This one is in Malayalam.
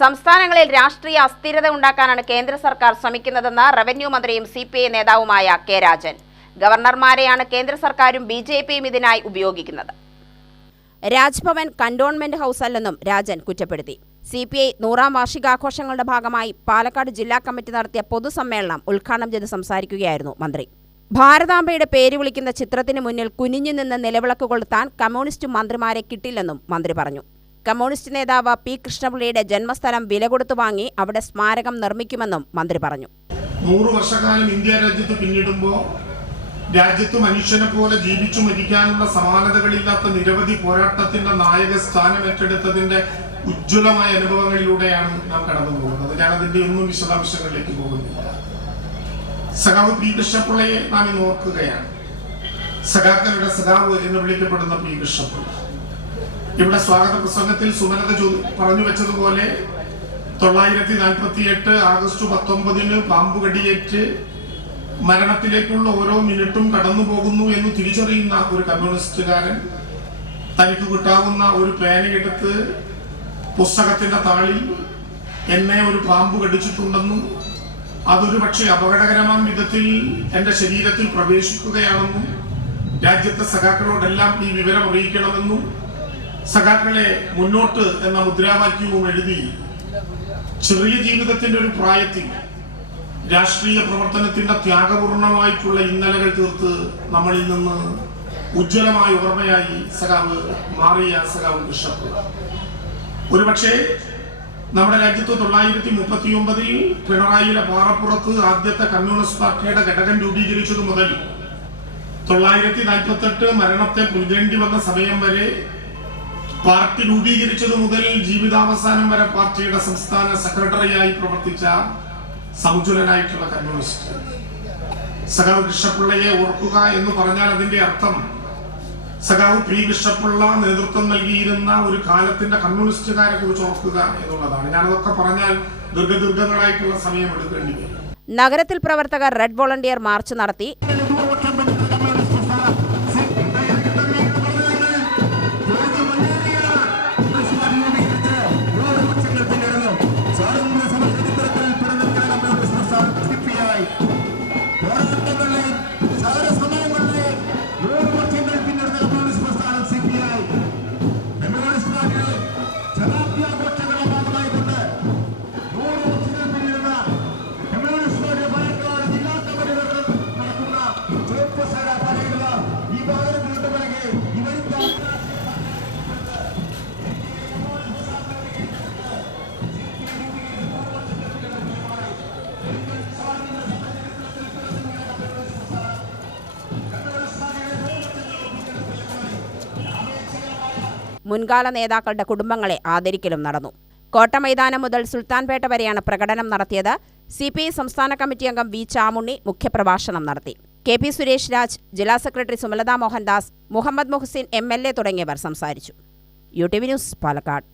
സംസ്ഥാനങ്ങളിൽ രാഷ്ട്രീയ അസ്ഥിരത ഉണ്ടാക്കാനാണ് കേന്ദ്ര സർക്കാർ ശ്രമിക്കുന്നതെന്ന് റവന്യൂ മന്ത്രിയും സിപിഐ നേതാവുമായ കെ രാജൻ. ഗവർണർമാരെയാണ് കേന്ദ്ര സർക്കാരും ബിജെപിയും ഇതിനായി ഉപയോഗിക്കുന്നത്. രാജ്ഭവൻ കന്റോൺമെന്റ് ഹൌസ് അല്ലെന്നും രാജൻ കുറ്റപ്പെടുത്തി. സിപിഐ 100ാം വാർഷികാഘോഷങ്ങളുടെ ഭാഗമായി പാലക്കാട് ജില്ലാ കമ്മിറ്റി നടത്തിയ പൊതുസമ്മേളനം ഉദ്ഘാടനം ചെയ്ത് സംസാരിക്കുകയായിരുന്നു മന്ത്രി. ഭാരതാംബയുടെ പേര് വിളിക്കുന്ന ചിത്രത്തിന് മുന്നിൽ കുനിഞ്ഞു നിന്ന് നിലവിളക്ക് കൊളുത്താൻ കമ്മ്യൂണിസ്റ്റ് മന്ത്രിമാരെ കിട്ടില്ലെന്നും മന്ത്രി പറഞ്ഞു. കമ്മ്യൂണിസ്റ്റ് നേതാവ് പി കൃഷ്ണപിള്ളയുടെ ജന്മസ്ഥലം വില കൊടുത്തു വാങ്ങി അവിടെ സ്മാരകം നിർമ്മിക്കുമെന്നും മന്ത്രി പറഞ്ഞു. 100 വർഷക്കാലം ഇന്ത്യ രാജ്യത്ത് പിന്നിടുമ്പോൾ രാജ്യത്ത് മനുഷ്യനെ പോലെ ജീവിച്ചു മരിക്കാനുള്ള സമാനതകളില്ലാത്ത നിരവധി പോരാട്ടത്തിന്റെ നായക സ്ഥാനം ഏറ്റെടുത്തതിന്റെ ഉജ്ജ്വലമായ അനുഭവങ്ങളിലൂടെയാണ് നാം കടന്നു പോകുന്നത്. ഞാൻ അതിന്റെ ഒന്നും വിശദാംശങ്ങളിലേക്ക് പോകുന്നില്ല. സഖാവ് പി കൃഷ്ണപിള്ളയെ നാം ഇന്ന് ഓർക്കുകയാണ്. സഖാക്കളുടെ സഖാവ് എന്ന് വിളിക്കപ്പെടുന്ന പി കൃഷ്ണപിള്ള ഇവിടെ സ്വാഗത പ്രസംഗത്തിൽ സുമലത പറഞ്ഞു വെച്ചതുപോലെ 948 ആഗസ്റ്റ് 19 പാമ്പുകടിയേറ്റ് മരണത്തിലേക്കുള്ള ഓരോ മിനിറ്റും കടന്നു പോകുന്നു എന്ന് തിരിച്ചറിയുന്ന ഒരു കമ്മ്യൂണിസ്റ്റുകാരൻ തനിക്ക് കിട്ടാവുന്ന ഒരു പേനയെടുത്ത് പുസ്തകത്തിന്റെ താളിൽ എന്നെ ഒരു പാമ്പ് കടിച്ചിട്ടുണ്ടെന്നും അതൊരു പക്ഷേ അപകടകരമായ വിധത്തിൽ എന്റെ ശരീരത്തിൽ പ്രവേശിക്കുകയാണെന്നും രാജ്യത്തെ സഖാക്കളോടെല്ലാം ഈ വിവരം അറിയിക്കണമെന്നും സഖാക്കളെ മുന്നോട്ട് എന്ന മുദ്രാവാക്യവും എഴുതി ചെറിയ ജീവിതത്തിന്റെ ഒരു പ്രായത്തിൽ രാഷ്ട്രീയ പ്രവർത്തനത്തിന്റെ ത്യാഗപൂർണമായിട്ടുള്ള ഇന്നലകൾ തീർത്ത് നമ്മളിൽ നിന്ന് ഉജ്ജ്വലമായ ഓർമ്മയായി സഖാവ് മാറിയ സഖാവ് കൃഷ്ണപിള്ള ഒരുപക്ഷെ നമ്മുടെ രാജ്യത്ത് 939 പിണറായിയുടെ പാറപ്പുറത്ത് ആദ്യത്തെ കമ്മ്യൂണിസ്റ്റ് പാർട്ടിയുടെ ഘടകം രൂപീകരിച്ചതു മുതൽ 948 മരണത്തെ പുൽകേണ്ടി വന്ന സമയം വരെ പാർട്ടി രൂപീകരിച്ചതു മുതൽ ജീവിതാവസാനം വരെ പാർട്ടിയുടെ സംസ്ഥാന സെക്രട്ടറിയായി പ്രവർത്തിച്ച സമുജ്വലനായിട്ടുള്ള കമ്മ്യൂണിസ്റ്റ് സഖാവ് കൃഷ്ണപിള്ളയെ ഓർക്കുക എന്ന് പറഞ്ഞാൽ അതിന്റെ അർത്ഥം സഖാവ് പി കൃഷ്ണപിള്ള നേതൃത്വം നൽകിയിരുന്ന ഒരു കാലത്തിന്റെ കമ്മ്യൂണിസ്റ്റുകാരെ കുറിച്ച് ഓർക്കുക എന്നുള്ളതാണ്. ഞാനതൊക്കെ പറഞ്ഞാൽ ദീർഘങ്ങളായിട്ടുള്ള സമയം എടുക്കേണ്ടി വരും. നഗരത്തിൽ പ്രവർത്തകർ റെഡ് വോളണ്ടിയർ മാർച്ച് നടത്തി. മുൻകാല നേതാക്കളുടെ കുടുംബങ്ങളെ ആദരിക്കലും നടന്നു. കോട്ടമൈതാനം മുതൽ സുൽത്താൻപേട്ട വരെയാണ് പ്രകടനം നടത്തിയത്. സിപിഐ സംസ്ഥാന കമ്മിറ്റി അംഗം വി ചാമുണ്ണി മുഖ്യപ്രഭാഷണം നടത്തി. കെ പി സുരേഷ് രാജ്, ജില്ലാ സെക്രട്ടറി സുമലത മോഹൻദാസ്, മുഹമ്മദ് മുഹസിൻ MLA തുടങ്ങിയവർ സംസാരിച്ചു. UTV news, Palakkad.